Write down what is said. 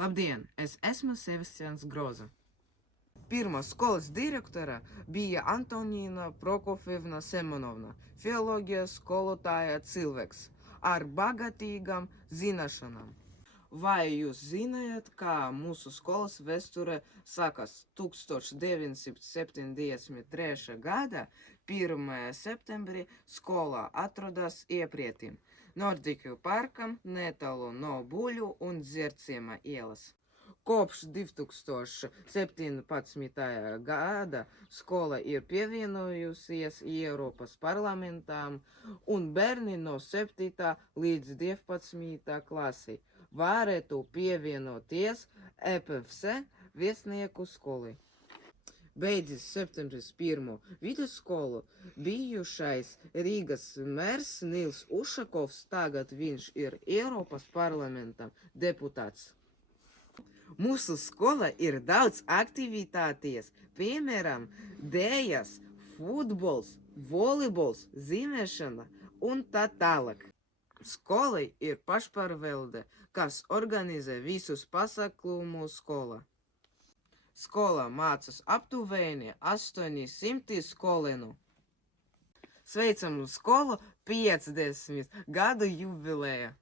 Labdien, es esmu Sebastians Groza. Pirmā skolas direktore bija Antonīna Prokofjevna Semonovna, filoloģijas skolotāja cilvēks ar bagātīgām zināšanām. Vai jūs zinājāt, kā mūsu skolas vēsture sākas 1973. gada 1. septembrī skolā atrodas ieprietim Nordiku parkam netālu no Buļļu un Dzirciema ielas. Kopš 2017. gada skola ir pievienojusies Eiropas parlamentam, un bērni no 7. līdz 12. klasei varētu pievienoties EPFC viesnieku skolai. Beidzis septembris 1. vidusskolu bijušais Rīgas mērs Nils Ušakovs, tagad viņš ir Eiropas parlamenta deputāts. Mūsu skola ir daudz aktivitātes, piemēram, dējas, futbols, volejbols, zīmēšana un tā tālāk. Skolai ir pašpārvalde, kas organizē visus pasākumus skolā. Skolā mācās aptuveni 800 skolēnu. Sveicam skolu 50 gadu jubileja!